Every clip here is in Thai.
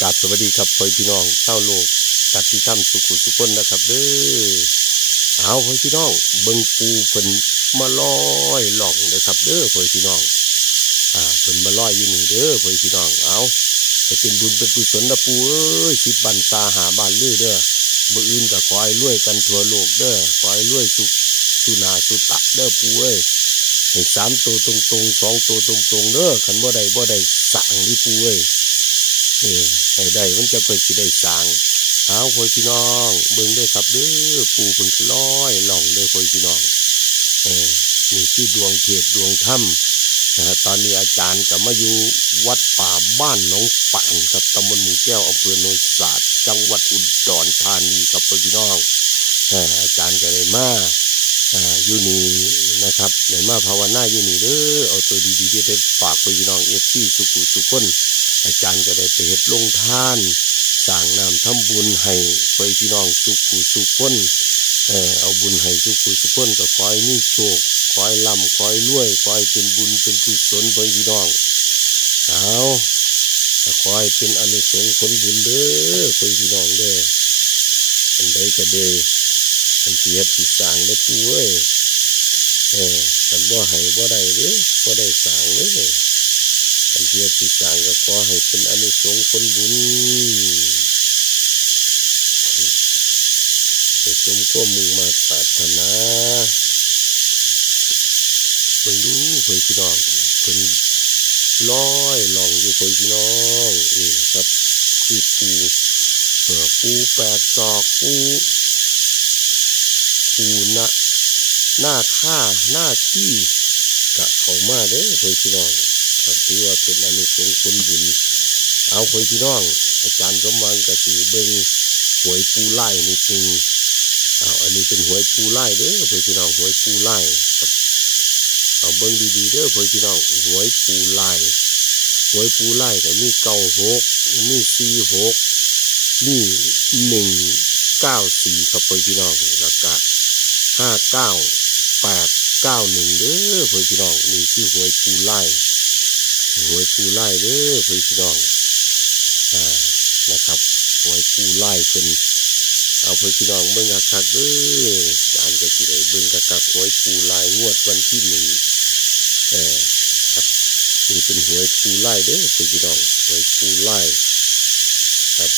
กราบสวัสดีครับพ่อพี่น้องชาโลกกัดที่ถ้ำสุขุสุขคนนะครับเด้อเอาพ่อพี่น้องเบิ่งปูเพิ่นมาลอยหล่องนะครับเด้อพ่อพี่น้องอ่าเพิ่นมาลอยอยู่นี่เด้อพ่อพี่น้องเอาให้เป็นบุญเป็นกุศลนะปูเอ้ยสิบบันตาหาบ้านลื้อเด้อมื่ออื่นก็ขอให้รวยกันทั่วโลกเด้อขอให้รวยสุขสุนาสุตะเด้อปูเอ้ยให้สามตัวตรงๆสองตัวตรงๆเด้อขันบ่ได้บ่ได้สั่งนี่ปูเอ้ย เออให้ได้มันจะค่อยสิได้สร้างเอาพ่อพี่น้อง เบิ่งเด้อครับเด้อปูเพิ่นก็ร้อยหล่องเด้อพ่อพี่น้องเออนี่ที่ดวงเทพดวงถ้ำนะฮะตอนนี้อาจารย์ก็มาอยู่วัดป่าบ้านหนองป่านครับตำบลหมู่แก้วอำเภอโนนสาดจังหวัดอุดรธานีครับพ่อพี่น้องอาจารย์ก็ได้มาอยู่นี่นะครับได้มาภาวนาอยู่นี่เด้อเอาตัวดีๆที่ได้ฝากพ่อพี่น้องเอฟซีสุขุสุขคน อาจารย์ก็ได้ไปเฮ็ดลงท่านสร้างน้ำทำบุญให้ไปพี่น้องสุขุสุขคนเออเอาบุญให้สุขุสุขคนก็ขอให้มีโชคขอให้ร่ำขอให้รวยขอให้เป็นบุญเป็นกุศลไปพี่น้องเอาขอให้เป็นอนุสงส์ผลบุญเด้อไปพี่น้องเด้ออันใดก็เด้ออันเสียสิสร้างได้ปู่เอ้ยเออคันบ่ให้บ่ได้เด้อบ่ได้สร้างเด้อ อันเทียที่สร้างก็ขอให้เป็นอนุสงส์ผลบุญให้สมความมุ่งมาตรปรารถนาเบิ่งดูเพื่อพี่น้องเป็นลอยหลองอยู่เพื่อพี่น้องนี่นะครับคือปูเออปูแปดศอกปูปูนะหน้าค่าหน้าที่กะเข้ามาเด้อเพื่อพี่น้อง ถือว่าเป็นอนุสงส์ผลบุญ เอาไปพี่น้อง อาจารย์สมหวังกสีเบิงหวยปูไล่นิดนึงเอาอันนี้เป็นหวยปูไล่เด้อเพื่อพี่น้องหวยปูไล่ครับเอาเบิ้งดีๆเด้อเพื่อพี่น้องหวยปูไล่หวยปูไล่ก็มีเก้าหกมีสี่หกมีหนึ่งเก้าสี่ครับเพื่อพี่น้องแล้วก็ห้าเก้าแปดเก้าหนึ่งเด้อเพื่อพี่น้องนี่คือหวยปูไล่ หวยปูไล่เด้อเพื่อนพี่น้องอ่านะครับหวยปูไล่เพิ่นเอาเพื่อนพี่น้องเบิ่งคักๆเด้อจานก็สิได้เบิ่งคักๆหวยปูไล่งวดวันที่หนึ่งเออครับนี่เป็นหวยปูไล่เด้อเพื่อนพี่น้องหวยปูไล่ครับ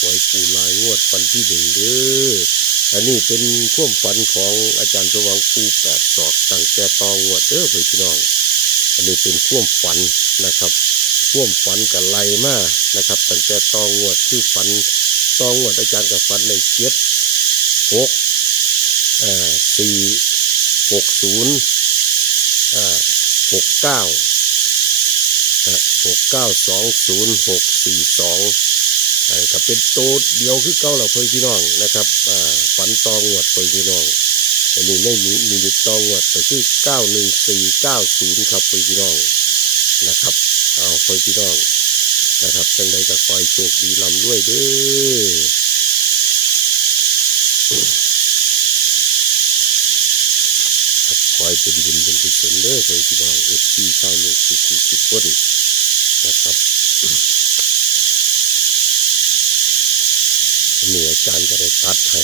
หวยปูไล่งวดวันที่หนึ่งเด้ออันนี้เป็นความฝันของอาจารย์สว่างปูแปดศอกตั้งแต่ตองวดเด้อเพื่อนพี่น้อง อันนี้เป็นข่วมฝันนะครับข่วมฝันกับไลมานะครับตั้งแต่ตองวดคือฝันตองวดอาจารย์กับฝันในเจ็ดหกสี่หกศูนย์หกเก้าหกเก้าสองศูนย์หกสี่สองอ่าก็เป็นโตเดียวคือเก้าเราเพื่อพี่น้องนะครับฝันตองวดเพื่อพี่น้อง อันนี้ไม่มีมีนิดตองวดก็คือเก้าหนึ่งสี่เก้าศูนย์ครับพี่น้องนะครับเอาพี่น้องนะครับจังใดก็คอยโชคดีลำด้วยเด้อคอยเป็นบุญเป็นกุศลเด้อพี่น้องเอฟซีข้าวโลกสุขุสุขคนนะครับวันนี้อาจารย์ก็ได้ตัดให้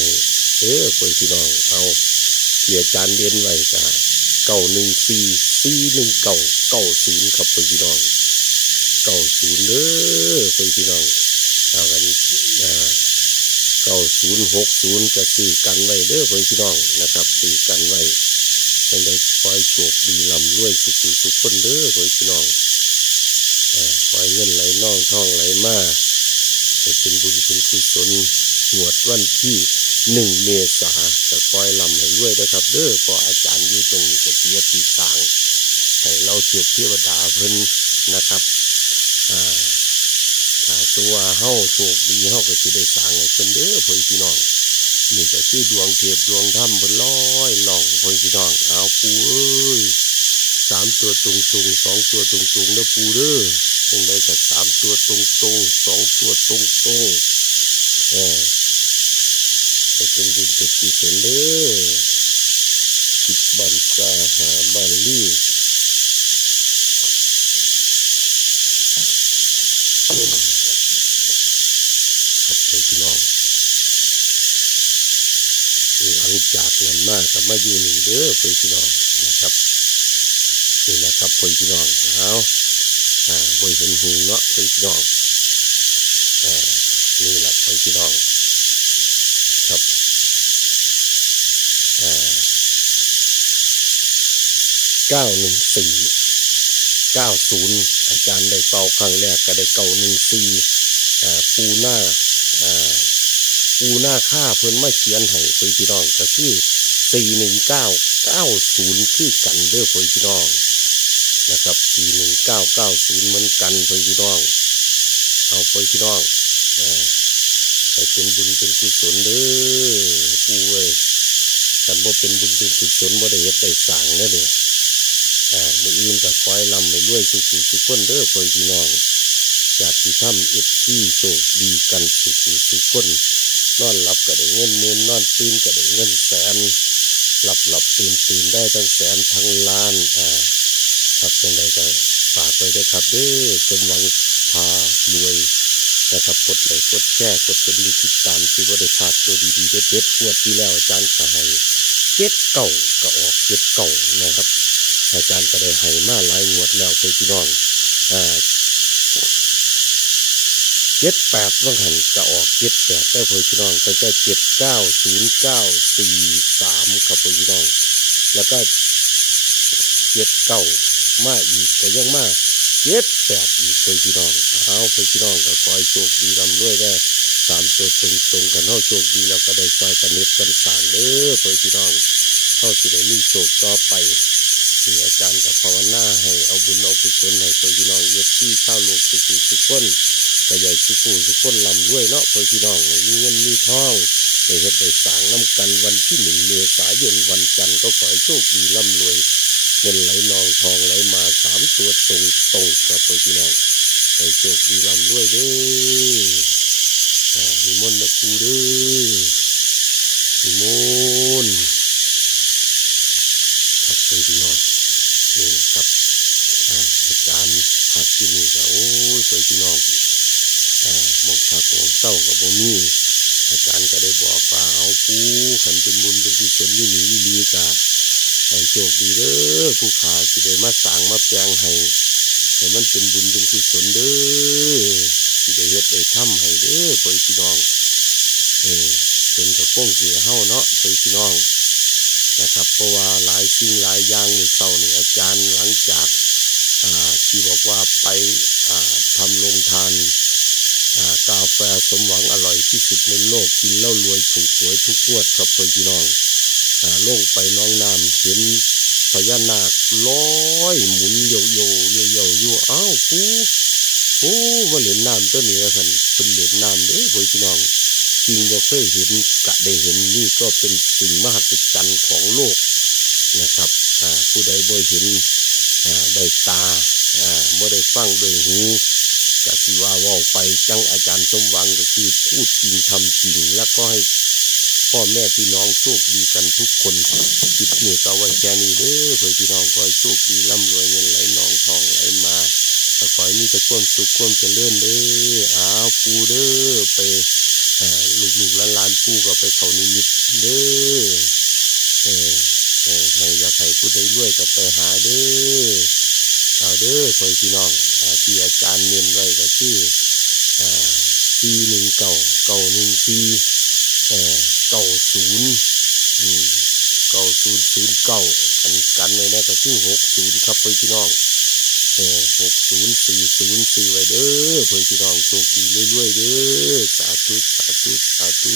เด้อพี่น้องเอา ที่อาจารย์เรียนไว้กะเก้าหนึ่งสี่สี่หนึ่งเก้าเก้าศูนย์ครับพี่น้องเก้าศูนย์เด้อพี่น้องเอากันอ่าเก้าศูนย์หกศูนย์จะซื้อกันไว้เด้อพี่น้องนะครับซื้อกันไว้ยังได้คอยโชคดีลำรวยสุขุสุขคนเด้อพี่น้องอ่าคอยเงินไหลน่องท่องไหลมาให้เป็นบุญเป็นกุศลหวดวันที่ หนึ่งเมษาจะคอยลำให้รวยนะครับเด้อพออาจารย์อยู่ตรงนี้ก็เพียตีสางให้เราเทียบเทวดาเพิ่นนะครับอ่าถ้าตัวเฮาโชคดีเฮาก็สิได้สร้างให้เพิ่นเด้อพ่อพี่น้องนี่ก็คือดวงเทพดวงธรรมเพิ่นลอยล่องพ่อพี่น้องเอาปูเอ้ยสามตัวตรงตรงสองตัวตรงตรงๆเด้อปูเด้อยังได้กับสามตัวตรงตรงสองตัวตรงตรงเออ ให้เป็นบุญเป็นกุศลเด้อจิตบันสาหาบันลีพี่น้องหลังจากนั้นมากกับมาอยู่นี่เด้อเพื่อนพี่น้องนะครับนี่แหละครับเพื่อนพี่น้องเอาอ่าบ่อยเห็นหูเนาะเพื่อนพี่น้องอ่านี่แหละเพื่อนพี่น้อง 914 90 อาจารย์ได้เป่าครั้งแรกก็ได้เก่าหนึ่งสี่ปูหน้าปูหน้าค่าเพิ่นไม่เขียนให้เพี่น้องก็คือสี่หนึ่งเก้าเก้าศูนย์คือกันเด้อเพื่อพี่น้องนะครับสี่หนึ่งเก้าเก้าศูนย์เหมือนกันเพี่น้อง เอาเพี่น้องให้เป็นบุญเป็นกุศลเด้อปูเอ้ยกันว่เป็นบุญเป็นกุศลว่ได้เฮ็ดได้สั่งเด้อเนี่ย มืออื่นก็คอยลำให้วยสุขุสุขคนเด้อเพื่อนพี่น้องจากที่ถ้ำเอฟซีโชคดีกันสุขุสุขคนนอนหลับก็ได้เงินหมื่นนอนตื่นก็ได้เงินแสน หลับหลับตื่นตื่นได้ทั้งแสนทั้งล้านอ่าครับเป็นใดก็ฝากไว้ด้วยครับเด้อสมหวังพารวยนะครับกดไลค์กดแชร์กดกระดิ่งติดตามที่ว่าได้พลาดตัวดีๆเด็ดขวดที่แล้วอาจารย์ขายเจ็ดเก่าก็ออกเจ็ดเก่านะครับ อาจารย์ก็ได้ให้มาหลายงวดแล้วไปพี่น้องเจ็ดแปดว่างหันก็ออกเจ็ดแปดได้พอพี่น้องแต่จะเจ็ดเก้าศูนย์เก้าสี่สามครับพอพี่น้อง แล้วก็เจ็ดเก้ามาอีกก็ยังมาเจ็ดแปดอีกพอพี่น้องเอาพอพี่น้องก็คอยโชคดีรำรวยได้สามตัวตรงตรงๆกันเท่าโชคดีแล้วก็ได้ซอยกันเน็ตกันสร้างเด้อพอพี่น้องเท่าสิได้มีโชคต่อไป นี่อาจารย์กับภาวนาให้เอาบุญเอากุศลให้พอพี่น้องเอฟซีข้าวโลกสุขุสุขคนก็ใหญ่สุกูสุกคนลำด้วยเนาะพ่อพี่น้องมีเงินมีทองได้เฮ็ดได้สางน้ำกันวันที่หนึ่งเมษายนวันจันทร์ก็ขอให้โชคดีร่ำรวยเงินไหลนองทองไหลมาสามตัวตรงตรงกับพ่อพี่น้องให้โชคดีร่ำรวยเด้อมีมนต์นะปูเด้อมีมนต์ครับพ่อพี่น้อง นี่ครับอาจารย์พักที่นี่ก็โอ้ยสวยพี่น้องอมองพักมองเศร้ากับบ่มีอาจารย์ก็ได้บอกว่าเอาปูขันเป็นบุญเป็นกุศลนี่หนีอีหลีกะให้โชคดีเด้อผู้ขาสิได้มาสร้างมาแปลงให้ให้มันเป็นบุญเป็นกุศลเด้อสิได้เฮ็ดได้ทำให้เด้อพ่อพี่น้องเออเป็นกับก้งเสียเฮาเนาะพ่อพี่น้อง นะครับ เพราะว่าหลายสิ่งหลายอย่างในเศร้านี่อาจารย์หลังจากาที่บอกว่าไปาทำลงทานากาแฟสมหวังอร่อยที่สุดในโลกกินแล้วรวยถูกหวยทุกงวดครับพี่น้องอ่าลงไปน้องน้ำเห็นพญานาคลอยหมุนโยโย่โยโย่อยู่อ้าวปูโอ้มาเหรียญน้ำตัวนี้สันเพิ่นเหรียญน้ำเด้อพี่น้อง จริงบ่เคยเห็นกะได้เห็นนี่ก็เป็นสิ่งมหัศจรรย์ของโลกนะครับอ่าผู้ใดบ่เห็นอ่าได้ตาอ่าบ่ได้ฟังด้วยหูกะสิว่าว่าไปจังอาจารย์สมหวังก็คือพูดจริงทำจริง แล้วก็ให้พ่อแม่พี่น้องโชคดีกันทุกคนคลิปนี้ก็ไว้แค่นี้เด้อเพื่อพี่น้องขอให้โชคดีร่ำรวยเงินไหลนองทองไหลมาก็ขอให้มีแต่ความสุขความเจริญเด้ออ้าวปูเด้อไป ลูกๆหลานๆปู่ก็ไปเขานิมิตเด้อเออเออใครอยากให้ผู้ใดรวยก็ไปหาเด้อเอาเด้อพ่อพี่น้องอที่อาจารย์เน้นไว้ก็คืออ่าปีหนึ่งเก่าเก่าหนึ่งปีเออเก่าศูนย์อืมเก่าศูนย์ศูนย์เก่ากันกันเลยนะก็คือหกศูนย์ครับพ่อพี่น้อง เออหกศูนย์สี่ศูนย์สี่ไว้เด้อเพื่อพี่น้องโชคดีเรื่อยๆเด้อสาธุสาธุสาธุ